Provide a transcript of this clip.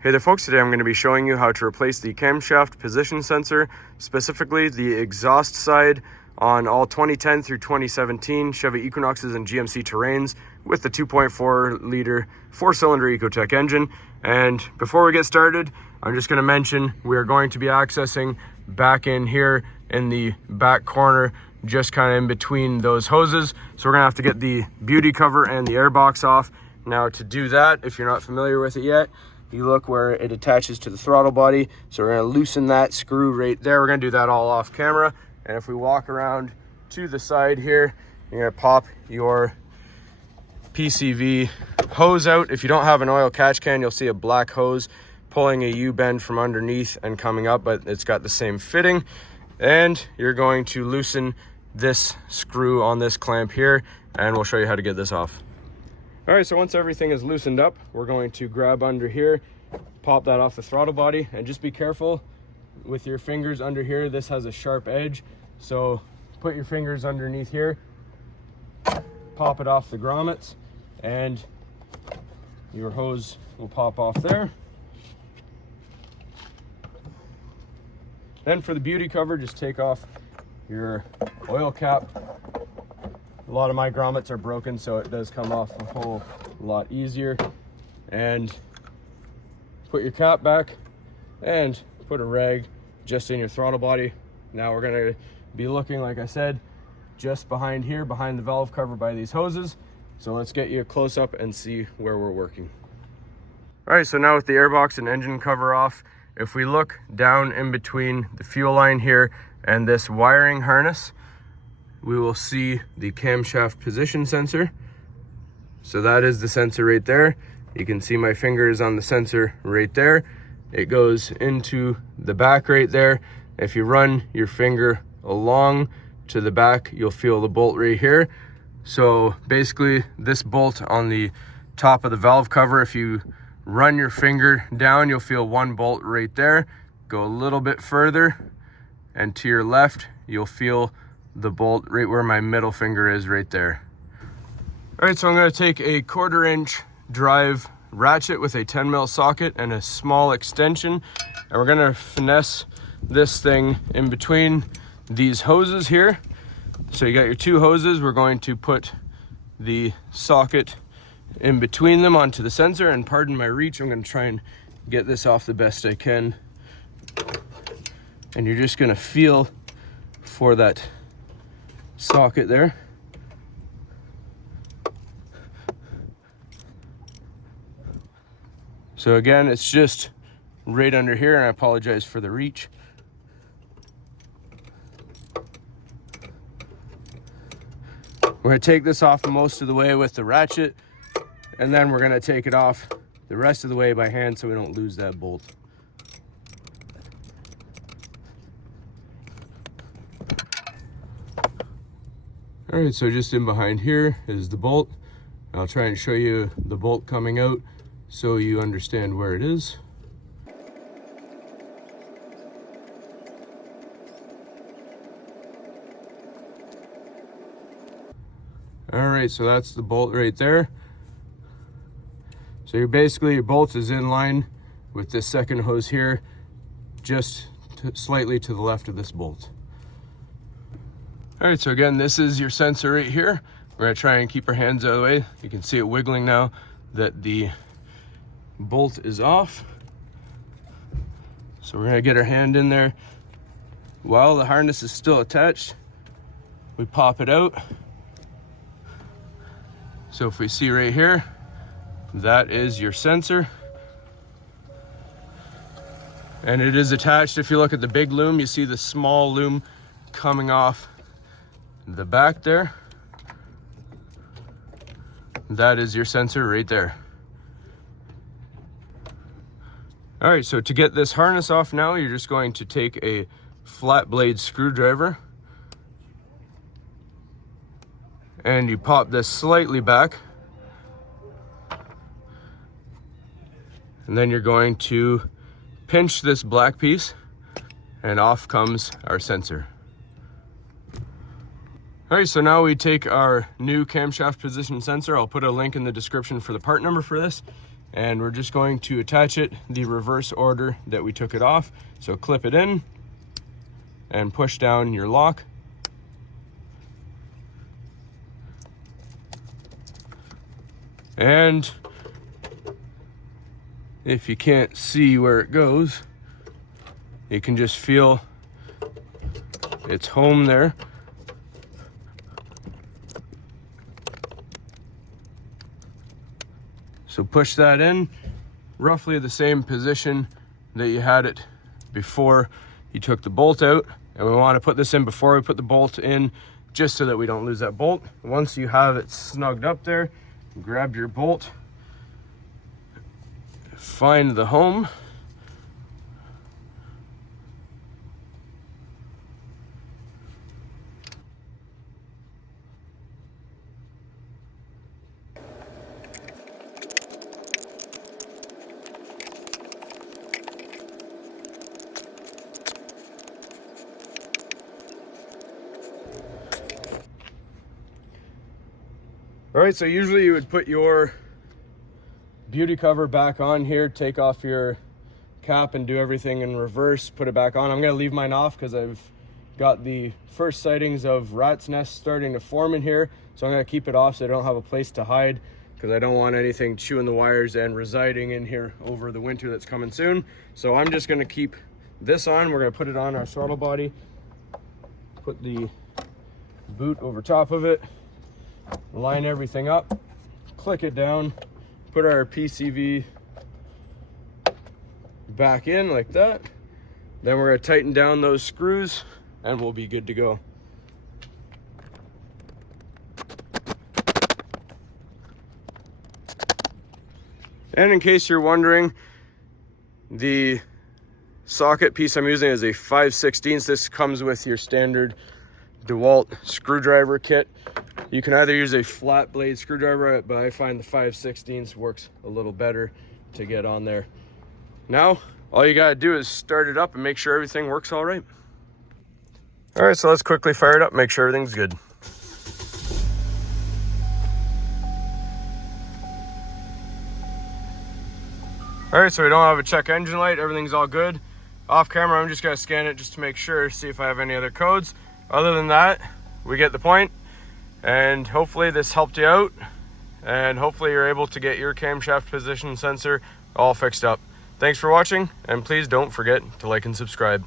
Hey there folks, today I'm going to be showing you how to replace the camshaft position sensor, specifically the exhaust side on all 2010 through 2017 Chevy Equinoxes and GMC Terrains with the 2.4 liter 4-cylinder Ecotec engine. And before we get started, I'm just going to mention we are going to be accessing back in here in the back corner, just kind of in between those hoses. So we're going to have to get the beauty cover and the air box off. Now to do that, if you're not familiar with it yet, you look where it attaches to the throttle body. So we're going to loosen that screw right there. We're going to do that all off camera. And if we walk around to the side here, you're going to pop your PCV hose out. If you don't have an oil catch can, you'll see a black hose pulling a U-bend from underneath and coming up, but it's got the same fitting. And you're going to loosen this screw on this clamp here, and we'll show you how to get this off. All right, so once everything is loosened up, we're going to grab under here, pop that off the throttle body, and just be careful with your fingers under here. This has a sharp edge, so put your fingers underneath here, pop it off the grommets, and your hose will pop off there. Then for the beauty cover, just take off your oil cap. A lot of my grommets are broken, so it does come off a whole lot easier. And put your cap back and put a rag just in your throttle body. Now we're gonna be looking, like I said, just behind here, behind the valve cover by these hoses. So let's get you a close up and see where we're working. All right, so now with the airbox and engine cover off, if we look down in between the fuel line here and this wiring harness, we will see the camshaft position sensor. So that is the sensor right there. You can see my fingers on the sensor right there. It goes into the back right there. If you run your finger along to the back, you'll feel the bolt right here. So basically this bolt on the top of the valve cover, if you run your finger down, you'll feel one bolt right there. Go a little bit further, and to your left, you'll feel the bolt right where my middle finger is right there. All right, so I'm going to take a 1/4 inch drive ratchet with a 10 mil socket and a small extension, and we're going to finesse this thing in between these hoses here. So you got your two hoses. We're going to put the socket in between them onto the sensor, and pardon my reach, I'm going to try and get this off the best I can. And you're just going to feel for that socket there. So again, it's just right under here, and I apologize for the reach. We're going to take this off most of the way with the ratchet, and then we're going to take it off the rest of the way by hand so we don't lose that bolt. All right, so just in behind here is the bolt. I'll try and show you the bolt coming out so you understand where it is. All right, so that's the bolt right there. So you're basically, your bolt is in line with this second hose here, just slightly to the left of this bolt. All right, so again, this is your sensor right here. We're gonna try and keep our hands out of the way. You can see it wiggling now that the bolt is off. So we're gonna get our hand in there while the harness is still attached. We pop it out. So if we see right here, that is your sensor. And it is attached. If you look at the big loom, you see the small loom coming off the back there. That is your sensor right there. All right, so to get this harness off now, you're just going to take a flat blade screwdriver and you pop this slightly back, and then you're going to pinch this black piece, and off comes our sensor. All right, so now we take our new camshaft position sensor. I'll put a link in the description for the part number for this. and we're just going to attach it the reverse order that we took it off. So clip it in and push down your lock. And if you can't see where it goes, you can just feel it's home there. So push that in, roughly the same position that you had it before you took the bolt out. And we want to put this in before we put the bolt in, just so that we don't lose that bolt. Once you have it snugged up there, grab your bolt, find the home, all right. So usually you would put your beauty cover back on here, take off your cap and do everything in reverse, put it back on. I'm gonna leave mine off because I've got the first sightings of rat's nests starting to form in here. So I'm gonna keep it off so I don't have a place to hide, because I don't want anything chewing the wires and residing in here over the winter that's coming soon. So I'm just gonna keep this on. We're gonna put it on our throttle body, put the boot over top of it, line everything up, click it down, put our PCV back in like that. Then we're going to tighten down those screws and we'll be good to go. And in case you're wondering, the socket piece I'm using is a 5/16. This comes with your standard DeWalt screwdriver kit. You can either use a flat blade screwdriver, but I find the 5/16 works a little better to get on there. Now, all you gotta do is start it up and make sure everything works all right. All right, so let's quickly fire it up, make sure everything's good. All right, so we don't have a check engine light, everything's all good. Off camera, I'm just gonna scan it just to make sure, see if I have any other codes. Other than that, we get the point. And hopefully this helped you out, and hopefully you're able to get your camshaft position sensor all fixed up. Thanks for watching, and please don't forget to like and subscribe.